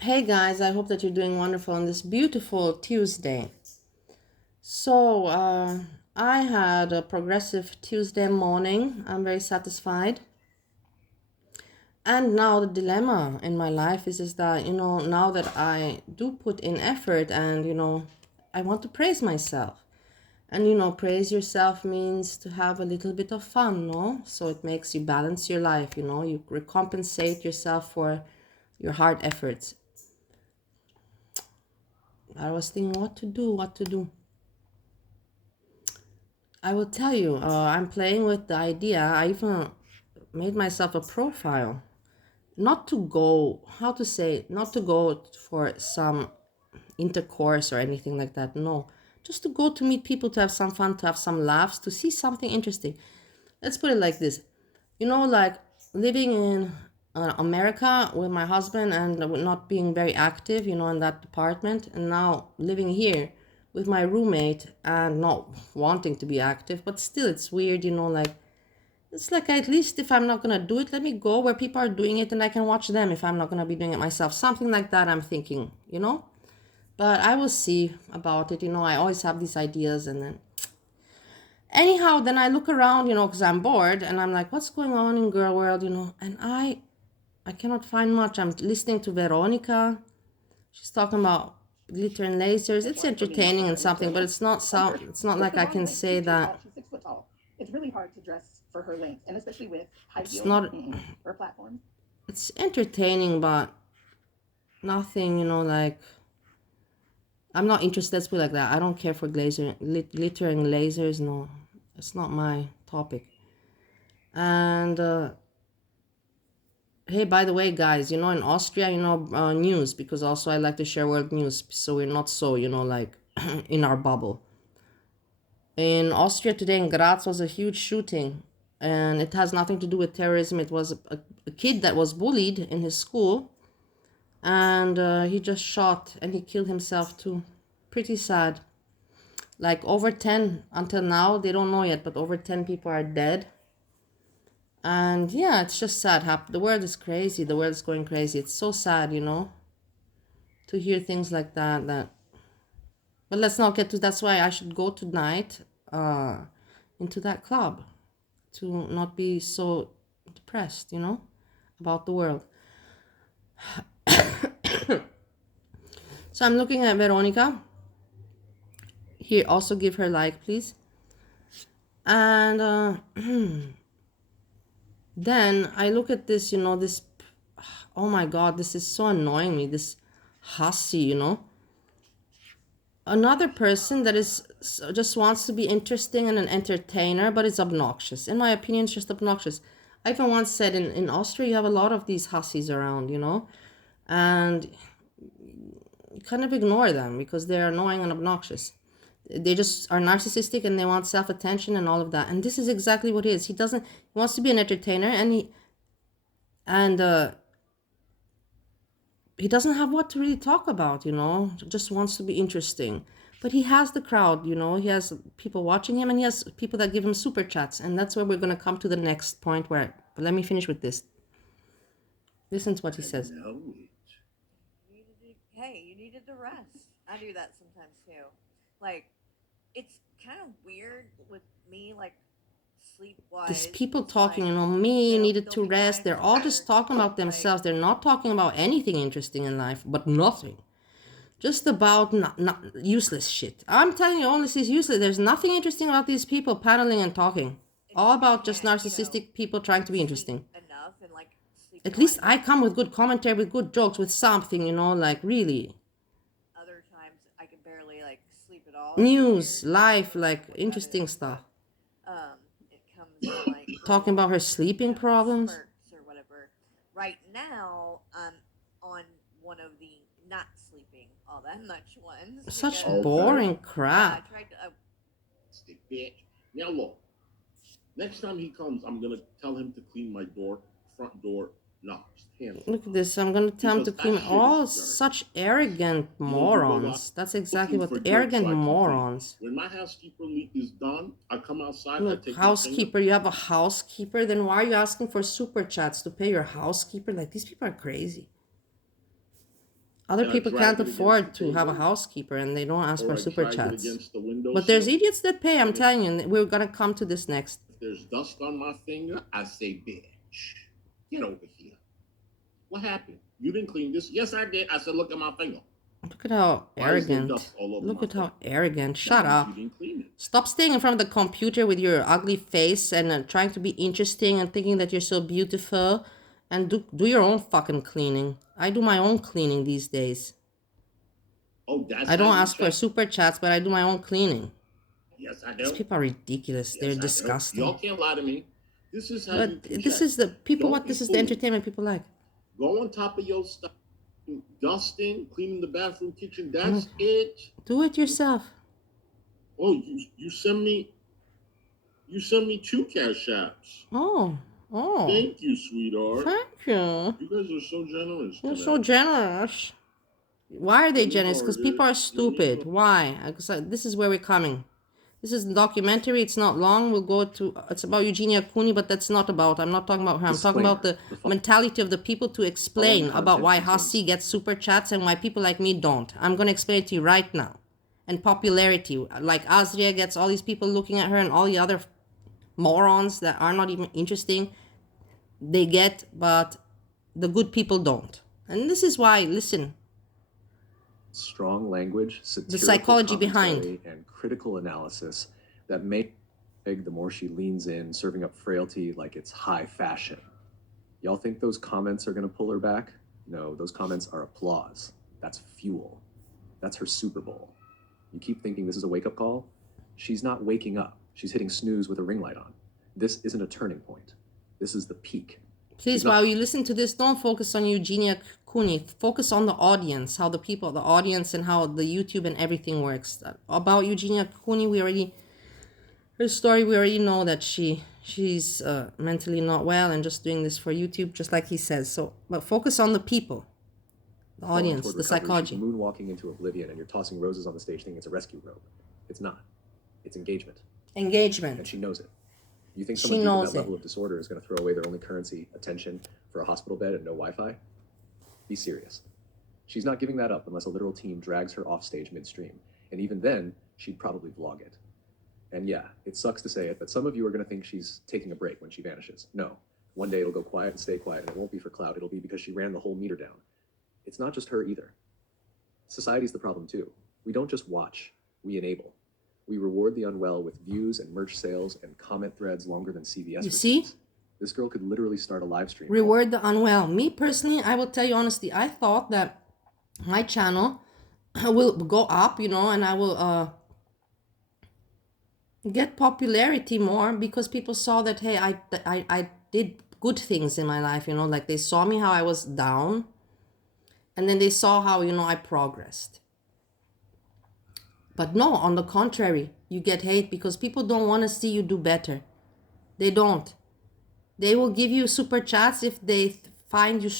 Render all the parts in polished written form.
Hey guys, I hope that you're doing wonderful on this beautiful Tuesday. So, I had a progressive Tuesday morning. I'm very satisfied. And now the dilemma in my life is that, now that I do put in effort and, I want to praise myself. And, praise yourself means to have a little bit of fun, no? So it makes you balance your life, you recompensate yourself for your hard efforts. I was thinking what to do. I will tell you, I'm playing with the idea. I even made myself a profile. Not to go, how to say, not to go for some intercourse or anything like that. No. Just to go to meet people, to have some fun, to have some laughs, to see something interesting. Let's put it like this. Like living in America with my husband and not being very active, in that department, and now living here with my roommate and not wanting to be active, but still it's weird, like it's like at least if I'm not gonna do it, let me go where people are doing it and I can watch them if I'm not gonna be doing it myself. Something like that I'm thinking. But I will see about it, I always have these ideas and then anyhow, then I look around, because I'm bored and I'm like, what's going on in girl world, and I cannot find much. I'm listening to Veronica. She's talking about glitter and lasers. It's entertaining and something, but it's not like I can say that. She's 6 foot tall. It's really hard to dress for her length, and especially with high It's heels not or platforms. it's entertaining, but nothing, like I'm not interested. Let's put it like that. I don't care for glitter and lasers. No, it's not my topic. And hey, by the way, guys, in Austria, news, because also I like to share world news, so we're not so, like in our bubble. In Austria today, in Graz, was a huge shooting, and it has nothing to do with terrorism. It was a kid that was bullied in his school, and he just shot and he killed himself too. Pretty sad. Like over 10 until now, they don't know yet, but over 10 people are dead. And yeah, it's just sad. The world is crazy. The world is going crazy. It's so sad, to hear things like that. But let's not get to. That's why I should go tonight uh into that club to not be so depressed, about the world. So I'm looking at Veronica here. Also give her like, please. And then I look at this, this. Oh my God, this is so annoying me. This hussy, another person that is just wants to be interesting and an entertainer, but it's obnoxious. In my opinion, it's just obnoxious. I even once said in Austria, you have a lot of these hussies around, and you kind of ignore them because they're annoying and obnoxious. They just are narcissistic and they want self-attention and all of that. And this is exactly what he is. He wants to be an entertainer, and he doesn't have what to really talk about, just wants to be interesting. But he has the crowd, he has people watching him and he has people that give him super chats. And that's where we're going to come to the next point where, but let me finish with this. Listen to what he says. Know it. Hey, you needed to rest. I do that sometimes too. Like, it's kind of weird with me, like, sleep These wise. people It's talking, like me needed they'll to be rest. nice They're at all just first, talking about like themselves. They're not talking about anything interesting in life, but nothing. Just about not useless shit. I'm telling you, all this is useless. There's nothing interesting about these people paddling and talking. and All you about just can't, narcissistic people trying to be sleep interesting. enough and like sleep At well. least And I then come with good commentary, with good jokes, with something, like really. other times I can barely like sleep at all. It's News, weird. I don't life, know like what that interesting is, stuff. but it comes in like Talking little, about her sleeping problems. spurts or whatever. Right now, I'm on one of the not sleeping all that much ones Such because Okay. boring yeah, I crap. tried to. Stick bitch. Now look. Next time he comes, I'm gonna tell him to clean my door, front door knobs, handles, Look at this. I'm gonna tell him to because that clean shit is all dirty. such arrogant You know, you go out morons. That's exactly looking what for dirt arrogant so I can clean. morons. When my housekeeper is done, I come outside, I Look, take my finger. housekeeper, you have a housekeeper, then why are you asking for super chats to pay your housekeeper? Like, these people are crazy. Other and I people drag can't it against afford the to have a table, housekeeper and they don't ask or for I super drag it chats. against the windowsill. But there's idiots that pay, I'm And if- telling you, and we're gonna come to this next. If there's dust on my finger, I say, bitch, get over here. What happened? You didn't clean this? Yes, I did. I said, look at my finger. Look at how Why is there arrogant. dust all over Look my at how finger? arrogant. That Shut means up. you didn't clean it. Stop staying in front of the computer with your ugly face and trying to be interesting and thinking that you're so beautiful. And do your own fucking cleaning. I do my own cleaning these days. Oh, that's I don't how you ask for check? super chats, but I do my own cleaning. Yes, I These do. people are ridiculous. Yes, They're I do. disgusting. Y'all can't lie to me. This is how you But can this check. is the people. Don't What be this is the fooled. entertainment people like. Go on top of your stuff, dusting, cleaning the bathroom, kitchen. That's it. Do it yourself. Oh, you send me 2 cash apps. Oh. Thank you, sweetheart. Thank you. You guys are so generous. You're tonight. so generous. Why are they generous? Because people are stupid. Let me Why? Because this is where we're coming. This is a documentary. It's not long. We'll go to. It's about Eugenia Cooney, but that's not about. I'm not talking about her. I'm talking about the mentality of the people to explain about why Hassi gets super chats and why people like me don't. I'm gonna explain it to you right now. And popularity, like Azria gets all these people looking at her, and all the other morons that are not even interesting, they get, but the good people don't. And this is why. Listen. Strong language, The psychology behind. and critical analysis that make Meg the more she leans in, serving up frailty like it's high fashion. Y'all think those comments are going to pull her back? No, those comments are applause. That's fuel. That's her Super Bowl. You keep thinking this is a wake-up call? She's not waking up. She's hitting snooze with a ring light on. This isn't a turning point. This is the peak. Please, while you listen to this, don't focus on Eugenia Cooney. Focus on the audience, how the people, the audience, and how the YouTube and everything works. About Eugenia Cooney, her story, we already know that she's mentally not well and just doing this for YouTube, just like he says. So, but focus on the people, the audience, the psychology. She's moonwalking into oblivion, and you're tossing roses on the stage thinking it's a rescue robe. It's not. It's engagement. Engagement. And she knows it. You think someone deep in that level of disorder is going to throw away their only currency, attention, for a hospital bed and no Wi-Fi? Be serious. She's not giving that up unless a literal team drags her off stage midstream. And even then, she'd probably vlog it. And yeah, it sucks to say it, but some of you are going to think she's taking a break when she vanishes. No. One day it'll go quiet and stay quiet, and it won't be for clout. It'll be because she ran the whole meter down. It's not just her either. Society's the problem too. We don't just watch. We enable. We reward the unwell with views and merch sales and comment threads longer than CVS. You see? This girl could literally start a live stream. Reward the unwell. Me personally, I will tell you honestly, I thought that my channel will go up, and I will get popularity more because people saw that, hey, I did good things in my life, like they saw me how I was down, and then they saw how, I progressed. But no, on the contrary, you get hate because people don't want to see you do better. They don't. They will give you super chats if they find you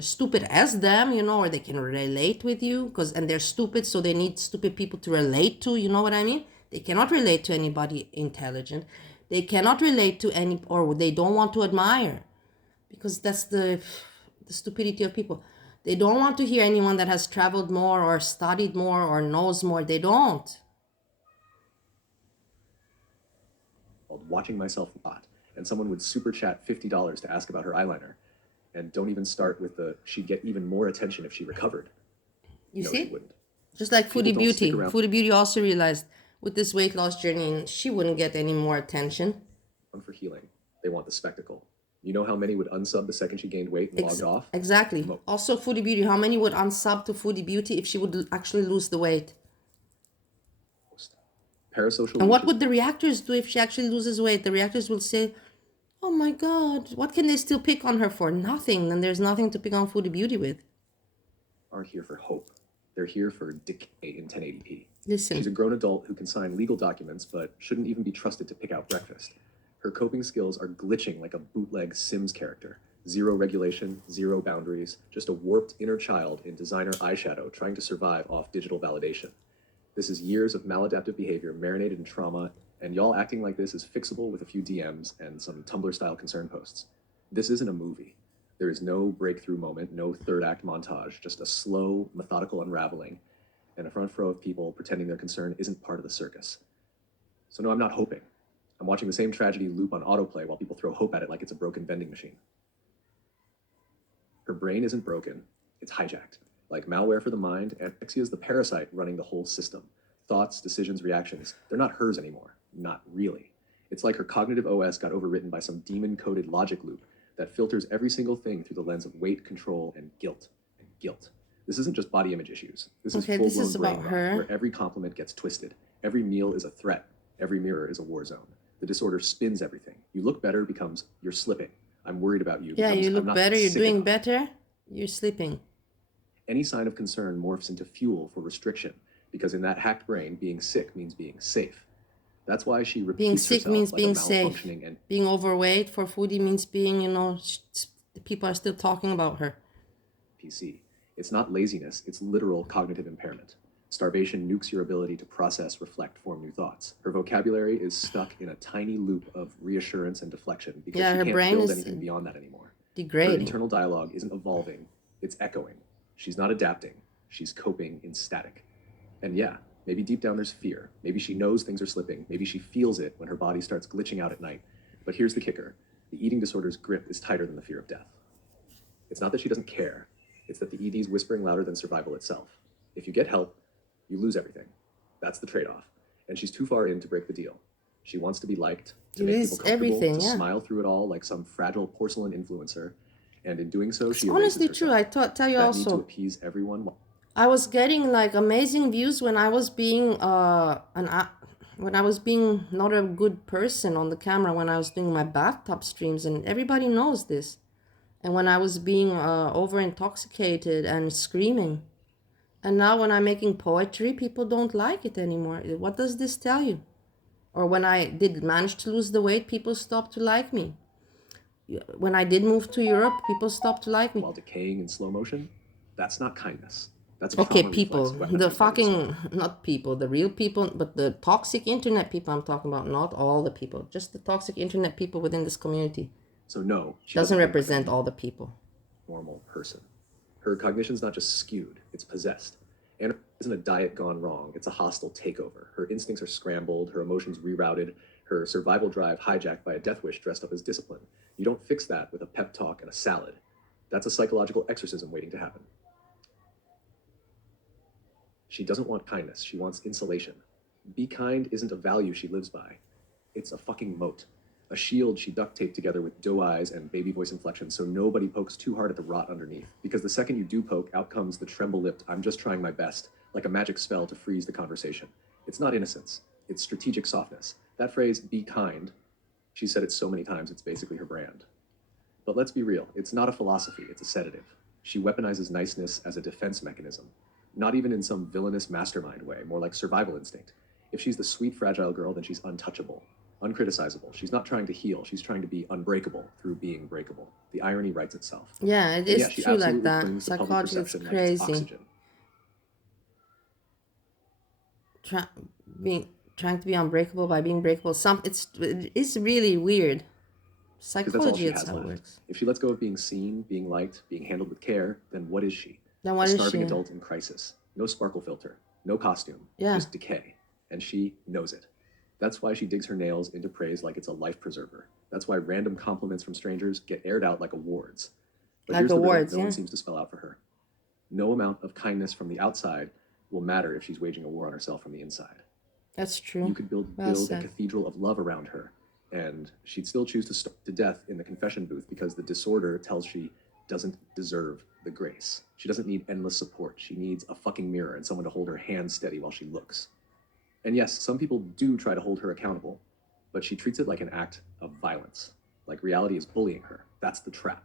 stupid as them, or they can relate with you, and they're stupid, so they need stupid people to relate to, you know what I mean? They cannot relate to anybody intelligent. They cannot relate to or they don't want to admire, because that's the stupidity of people. They don't want to hear anyone that has traveled more or studied more or knows more. They don't. Watching myself a lot, and someone would super chat $50 to ask about her eyeliner, and don't even start with she'd get even more attention if she recovered. You no, see? she wouldn't. Just like Foodie Beauty. Foodie Beauty also realized with this weight loss journey, she wouldn't get any more attention. For healing, they want the spectacle. You know how many would unsub the second she gained weight and logged off? Exactly. Also, Foodie Beauty, how many would unsub to Foodie Beauty if she would actually lose the weight? Parasocial. And what would the reactors do if she actually loses weight? The reactors will say, oh my God, what can they still pick on her for? Nothing. Then there's nothing to pick on Foodie Beauty with. Aren't here for hope. They're here for decay in 1080p. Listen. She's a grown adult who can sign legal documents, but shouldn't even be trusted to pick out breakfast. Her coping skills are glitching like a bootleg Sims character. Zero regulation, zero boundaries, just a warped inner child in designer eyeshadow trying to survive off digital validation. This is years of maladaptive behavior marinated in trauma, and y'all acting like this is fixable with a few DMs and some Tumblr-style concern posts. This isn't a movie. There is no breakthrough moment, no third act montage, just a slow, methodical unraveling, and a front row of people pretending their concern isn't part of the circus. So no, I'm not hoping. I'm watching the same tragedy loop on autoplay while people throw hope at it like it's a broken vending machine. Her brain isn't broken, it's hijacked. Like malware for the mind, anorexia is the parasite running the whole system. Thoughts, decisions, reactions, they're not hers anymore. Not really. It's like her cognitive OS got overwritten by some demon-coded logic loop that filters every single thing through the lens of weight, control, and guilt. This isn't just body image issues. This is full-blown brain rot, where every compliment gets twisted. Every meal is a threat. Every mirror is a war zone. The disorder spins everything. You look better becomes, you're slipping. I'm worried about you. Yeah, becomes, you look better, you're doing enough. better, you're sleeping. Any sign of concern morphs into fuel for restriction, because in that hacked brain, being sick means being safe. That's why she repeats being sick herself means like being a safe. malfunctioning and Being overweight for foodie means being, people are still talking about her. PC. It's not laziness, it's literal cognitive impairment. Starvation nukes your ability to process, reflect, form new thoughts. Her vocabulary is stuck in a tiny loop of reassurance and deflection because she can't build anything beyond that anymore. Degrading. Her internal dialogue isn't evolving, it's echoing. She's not adapting, she's coping in static. And yeah, maybe deep down there's fear. Maybe she knows things are slipping. Maybe she feels it when her body starts glitching out at night. But here's the kicker. The eating disorder's grip is tighter than the fear of death. It's not that she doesn't care. It's that the ED's whispering louder than survival itself. If you get help, you lose everything. That's the trade-off. And she's too far in to break the deal. She wants to be liked, to make people comfortable, to smile through it all like some fragile porcelain influencer. And in doing so, she erases herself. True. I tell you that also. Need to appease everyone. I was getting like amazing views when I was being when I was being not a good person on the camera, when I was doing my bathtub streams, and everybody knows this. And when I was being over intoxicated and screaming. And now when I'm making poetry, people don't like it anymore. What does this tell you? Or when I did manage to lose the weight, people stopped to like me. When I did move to Europe, people stopped to like me. While decaying in slow motion, that's not kindness. That's okay, people, the fucking, not people, the real people, but the toxic internet people I'm talking about, not all the people, just the toxic internet people within this community. So no, she doesn't represent all the people. Normal person. Her cognition's not just skewed, it's possessed. And isn't a diet gone wrong, it's a hostile takeover. Her instincts are scrambled, her emotions rerouted, her survival drive hijacked by a death wish dressed up as discipline. You don't fix that with a pep talk and a salad. That's a psychological exorcism waiting to happen. She doesn't want kindness, she wants insulation. Be kind isn't a value she lives by. It's a fucking moat. A shield she duct taped together with doe eyes and baby voice inflection so nobody pokes too hard at the rot underneath. Because the second you do poke, out comes the tremble-lipped, I'm just trying my best, like a magic spell to freeze the conversation. It's not innocence, it's strategic softness. That phrase, be kind, she said it so many times it's basically her brand. But let's be real, it's not a philosophy, it's a sedative. She weaponizes niceness as a defense mechanism. Not even in some villainous mastermind way, more like survival instinct. If she's the sweet, fragile girl, then she's untouchable. Uncriticizable. She's not trying to heal. She's trying to be unbreakable through being breakable. The irony writes itself. Yeah, it is true like that. Psychology is crazy. Like trying to be unbreakable by being breakable. It is really weird. Psychology is how it works. If she lets go of being seen, being liked, being handled with care, then what is she? Then what is she? A starving adult in crisis. No sparkle filter. No costume. Yeah. Just decay. And she knows it. That's why she digs her nails into praise like it's a life preserver. That's why random compliments from strangers get aired out like awards. But here's the riddle no one seems to spell out for her. No amount of kindness from the outside will matter if she's waging a war on herself from the inside. That's true. You could build a cathedral of love around her, and she'd still choose to starve to death in the confession booth because the disorder tells she doesn't deserve the grace. She doesn't need endless support. She needs a fucking mirror and someone to hold her hand steady while she looks. And yes, some people do try to hold her accountable, but she treats it like an act of violence. Like reality is bullying her. That's the trap.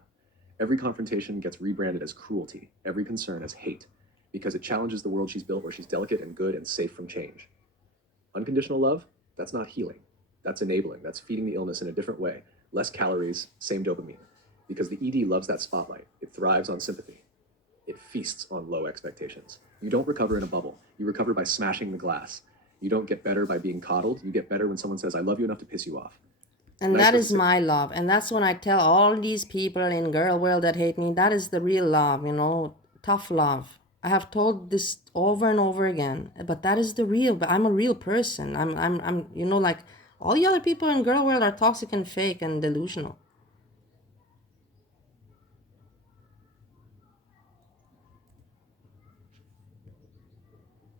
Every confrontation gets rebranded as cruelty, every concern as hate, because it challenges the world she's built where she's delicate and good and safe from change. Unconditional love, that's not healing. That's enabling. That's feeding the illness in a different way. Less calories, same dopamine. Because the ED loves that spotlight. It thrives on sympathy. It feasts on low expectations. You don't recover in a bubble. You recover by smashing the glass. You don't get better by being coddled. You get better when someone says, I love you enough to piss you off. And Nice that was is the my love. And that's when I tell all these people in girl world that hate me, that is the real love, you know, tough love. I have told this over and over again, but that is the real, but I'm a real person. I'm, you know, like all the other people in girl world are toxic and fake and delusional.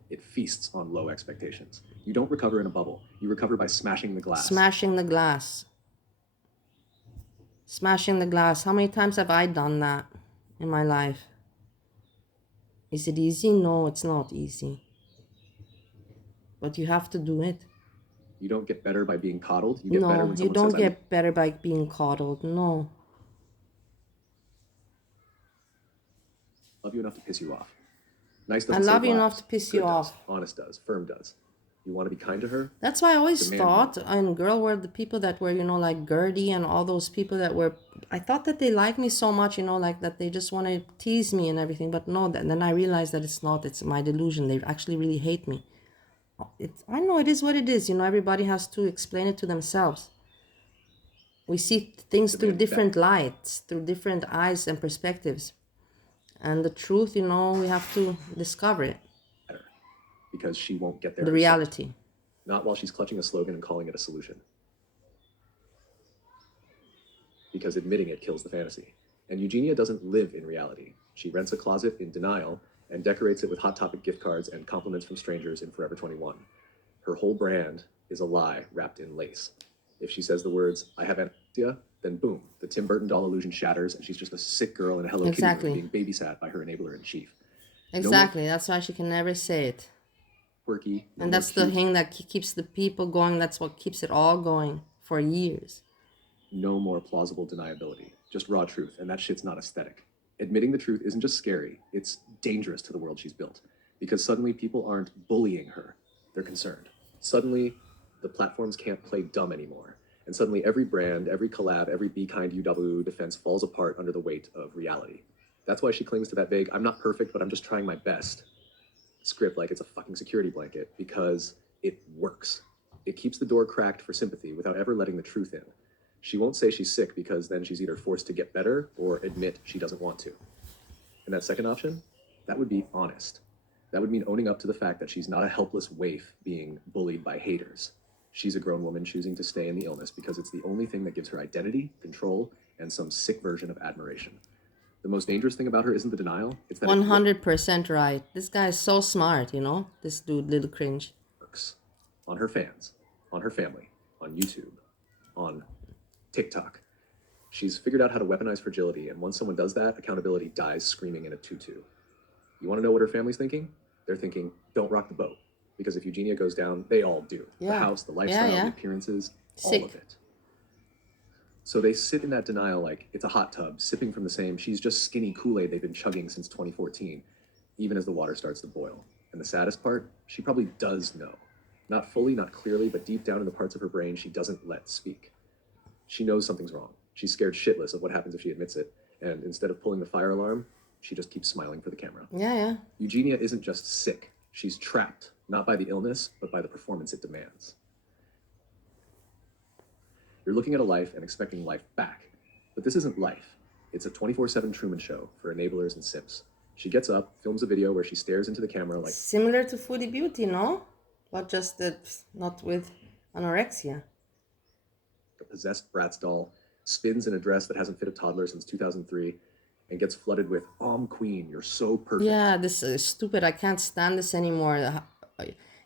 It feasts on low expectations. You don't recover in a bubble. You recover by smashing the glass. Smashing the glass. Smashing the glass. How many times have I done that in my life? Is it easy? No, it's not easy. But you have to do it. You don't get better by being coddled. You get better No, when you someone don't says, get better by being coddled. No. I love you enough to piss you off. Nice I doesn't love save you enough lives. to piss Good you does. off. Honest does. Firm does. You want to be kind to her? That's why I always Demand more. thought in girl world, the people that were, you know, like Gertie and all those people that were, I thought that they liked me so much, you know, like that they just want to tease me and everything. But no, then I realized that it's not. It's my delusion. They actually really hate me. I know it is what it is. You know, everybody has to explain it to themselves. We see things through Demand different lights, through different eyes and perspectives. And the truth, you know, we have to discover it. better. Because she won't get there The herself. reality. Not while she's clutching a slogan and calling it a solution. Because admitting it kills the fantasy. And Eugenia doesn't live in reality. She rents a closet in denial and decorates it with Hot Topic gift cards and compliments from strangers in Forever 21. Her whole brand is a lie wrapped in lace. If she says the words, I have anorexia, then boom, the Tim Burton doll illusion shatters and she's just a sick girl in a Hello Exactly. Kitty room being babysat by her enabler in chief. Exactly. That's why she can never say it. Quirky, no And more that's the cute, thing that keeps the people going. That's what keeps it all going for years. no more plausible deniability, just raw truth, and that shit's not aesthetic. Admitting the truth isn't just scary, it's dangerous to the world she's built. Because suddenly people aren't bullying her, they're concerned. Suddenly, the platforms can't play dumb anymore. And suddenly every brand, every collab, every Be Kind UW defense falls apart under the weight of reality. That's why she clings to that vague, I'm not perfect, but I'm just trying my best script like it's a fucking security blanket, because it works. It keeps the door cracked for sympathy without ever letting the truth in. She won't say she's sick because then she's either forced to get better or admit she doesn't want to. And that second option, that would be honest. That would mean owning up to the fact that she's not a helpless waif being bullied by haters. She's a grown woman choosing to stay in the illness because it's the only thing that gives her identity, control, and some sick version of admiration. The most dangerous thing about her isn't the denial, it's that it 100% right. This guy is so smart, you know? This dude, little cringe. works. On her fans, on her family, on YouTube, on TikTok. She's figured out how to weaponize fragility, and once someone does that, accountability dies screaming in a tutu. You want to know what her family's thinking? They're thinking, don't rock the boat. Because if Eugenia goes down, they all do. The Yeah. house, the lifestyle, Yeah. the appearances, Sick. all of it. So they sit in that denial like it's a hot tub, sipping from the same, she's just skinny Kool-Aid they've been chugging since 2014, even as the water starts to boil. And the saddest part, she probably does know. Not fully, not clearly, but deep down in the parts of her brain she doesn't let speak. She knows something's wrong. She's scared shitless of what happens if she admits it. And instead of pulling the fire alarm, she just keeps smiling for the camera. Yeah. Eugenia isn't just sick. She's trapped, not by the illness, but by the performance it demands. You're looking at a life and expecting life back. But this isn't life. It's a 24/7 Truman Show for enablers and simps. She gets up, films a video where she stares into the camera like Similar to Foodie Beauty, no? But just that not with anorexia. a possessed Bratz doll, spins in a dress that hasn't fit a toddler since 2003, and gets flooded with, queen, you're so perfect. Yeah, this is stupid. I can't stand this anymore.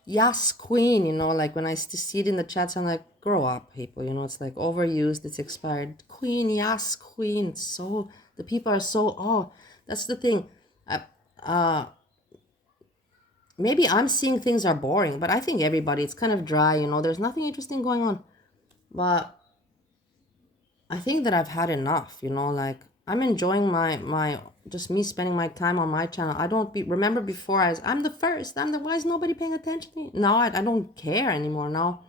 Yes, queen, you know, like when I see it in the chats, I'm like, grow up, people, you know, it's like overused, it's expired. Queen, yes, queen. So, the people are so, that's the thing. Maybe I'm seeing things are boring, but I think everybody, it's kind of dry, you know, there's nothing interesting going on. But I think that I've had enough, you know, like I'm enjoying my just me spending my time on my channel. I don't remember before I'm the first. Why is nobody paying attention to me? Now I don't care anymore. Now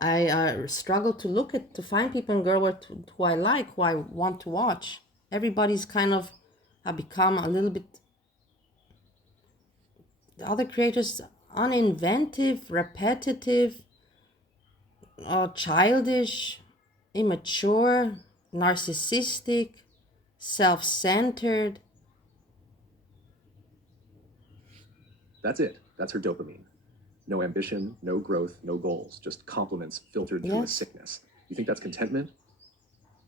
I struggle to find people in girl world who I like, who I want to watch. Everybody's kind of have become a little bit, the other creators uninventive, repetitive, childish, immature, narcissistic, self-centered. That's it. That's her dopamine. No ambition, no growth, no goals, just compliments filtered through a Yes. sickness. You think that's contentment?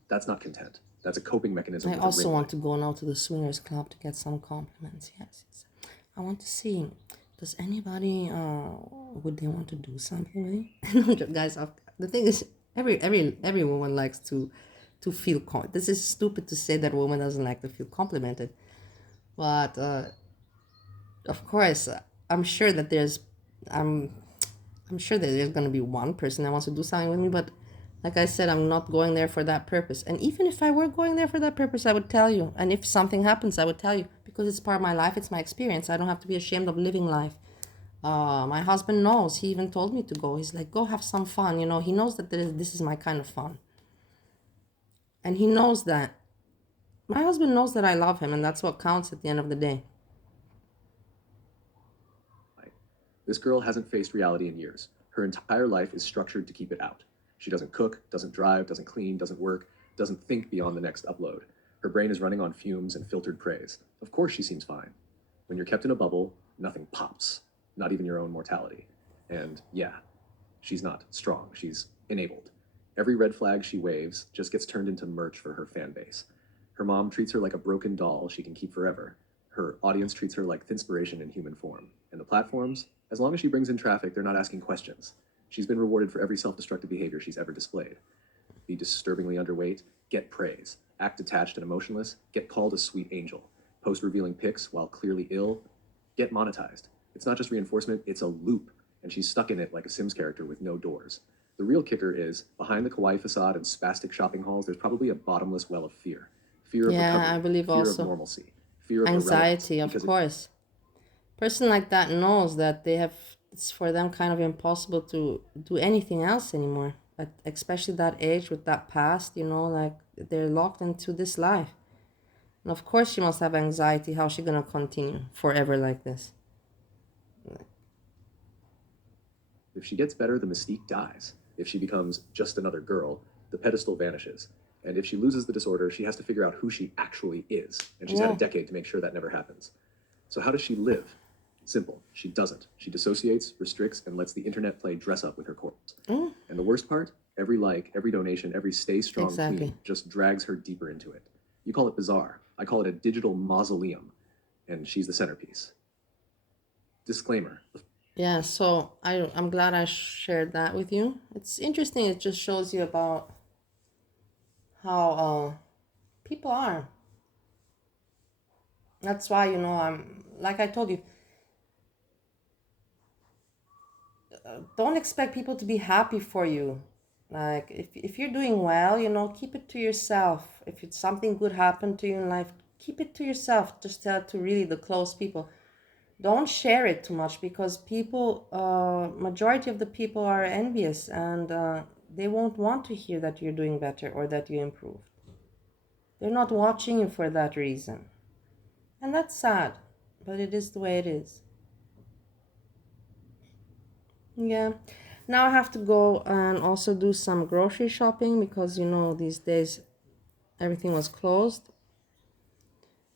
That's not content. That's a coping mechanism I with a also ring want light. to go now to the swingers club to get some compliments. Yes, yes. I want to see. Does anybody would they want to do something with me? No, guys. The thing is, every woman likes to feel. This is stupid to say that a woman doesn't like to feel complimented, but of course, I'm sure that there's. I'm I'm sure that there's going to be one person that wants to do something with me, but like I said, I'm not going there for that purpose. And even if I were going there for that purpose, I would tell you. And if something happens, I would tell you because it's part of my life, it's my experience. I don't have to be ashamed of living life. My husband knows. He even told me to go. He's like, go have some fun. You know, he knows that this is my kind of fun. And he knows that. My husband knows that I love him, and that's what counts at the end of the day. This girl hasn't faced reality in years. Her entire life is structured to keep it out. She doesn't cook, doesn't drive, doesn't clean, doesn't work, doesn't think beyond the next upload. Her brain is running on fumes and filtered praise. Of course she seems fine. When you're kept in a bubble, nothing pops, not even your own mortality. And yeah, she's not strong, she's enabled. Every red flag she waves just gets turned into merch for her fan base. Her mom treats her like a broken doll she can keep forever. Her audience treats her like Thinspiration in human form. And the platforms, as long as she brings in traffic, they're not asking questions. She's been rewarded for every self-destructive behavior she's ever displayed. Be disturbingly underweight, get praise. Act detached and emotionless, get called a sweet angel. Post revealing pics while clearly ill, get monetized. It's not just reinforcement, it's a loop, and she's stuck in it like a Sims character with no doors. The real kicker is, behind the kawaii facade and spastic shopping halls, there's probably a bottomless well of fear. Fear of Yeah, recovery, I believe fear of also. normalcy, fear of irrelevance. Anxiety, of course. Person like that knows that it's for them kind of impossible to do anything else anymore. But especially that age with that past, you know, like they're locked into this life. And of course she must have anxiety. How's she gonna continue forever like this? If she gets better, the mystique dies. If she becomes just another girl, the pedestal vanishes. And if she loses the disorder, she has to figure out who she actually is. And she's had a decade to make sure that never happens. So how does she live? Simple. She doesn't. She dissociates, restricts, and lets the internet play dress up with her corpse. And the worst part, every like, every donation, every stay strong queen just drags her deeper into it. You call it bizarre. I call it a digital mausoleum. And she's the centerpiece. Disclaimer. Yeah, so I'm glad I shared that with you. It's interesting. It just shows you about how people are. That's why, you know, I'm like I told you, don't expect people to be happy for you. Like if you're doing well, you know, keep it to yourself. If it's something good happened to you in life, keep it to yourself. Just tell it to really the close people. Don't share it too much because people, majority of the people are envious and they won't want to hear that you're doing better or that you improved. They're not watching you for that reason. And that's sad, but it is the way it is. Yeah. Now I have to go and also do some grocery shopping because, you know, these days everything was closed.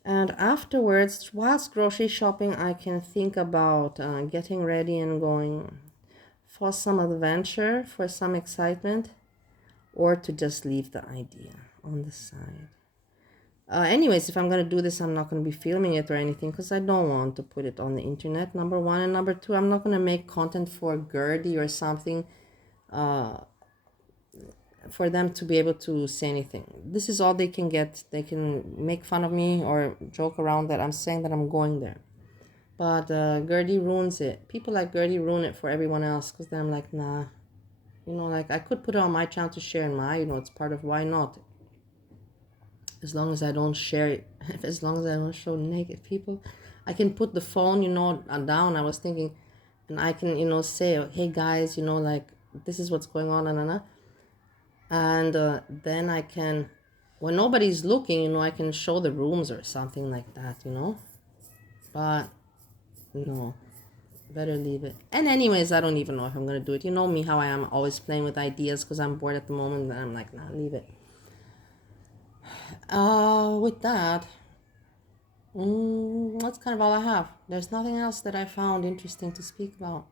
And afterwards, whilst grocery shopping, I can think about getting ready and going for some adventure, for some excitement, or to just leave the idea on the side. Anyways, if I'm going to do this, I'm not going to be filming it or anything because I don't want to put it on the internet, number one. And number two, I'm not going to make content for Gertie or something for them to be able to say anything. This is all they can get. They can make fun of me or joke around that I'm saying that I'm going there. But Gertie ruins it. People like Gertie ruin it for everyone else because then I'm like, nah. You know, like I could put it on my channel to share in my, you know, it's part of why not. As long as I don't share it, as long as I don't show naked people, I can put the phone, you know, down. I was thinking, and I can, you know, say, hey guys, you know, like this is what's going on, and then I can, when nobody's looking, you know, I can show the rooms or something like that, you know. But no, Better leave it. And anyways, I don't even know if I'm going to do it. You know me, how I am always playing with ideas because I'm bored at the moment. And I'm like, nah, leave it. With that, that's kind of all I have. There's nothing else that I found interesting to speak about.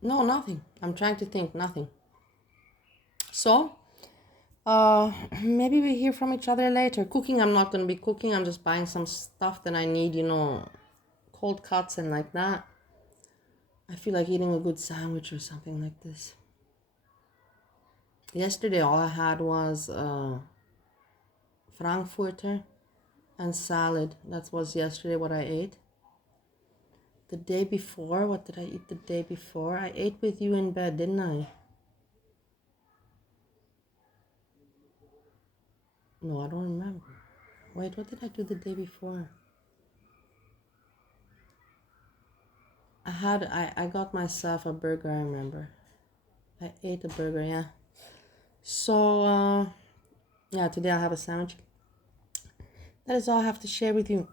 No, nothing. I'm trying to think. Nothing. So, maybe we hear from each other later. Cooking, I'm not going to be cooking. I'm just buying some stuff that I need, you know, cold cuts and like that. I feel like eating a good sandwich or something like this. Yesterday, all I had was Frankfurter and salad. That was yesterday what I ate. The day before, what did I eat the day before? I ate with you in bed, didn't I? No, I don't remember. Wait, what did I do the day before? I got myself a burger, I remember. I ate a burger, yeah. So, yeah, today I have a sandwich. That is all I have to share with you.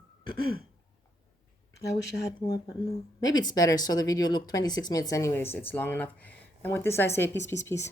I wish I had more, but no. Maybe it's better, so the video looked 26 minutes anyways. It's long enough. And with this, I say peace, peace, peace.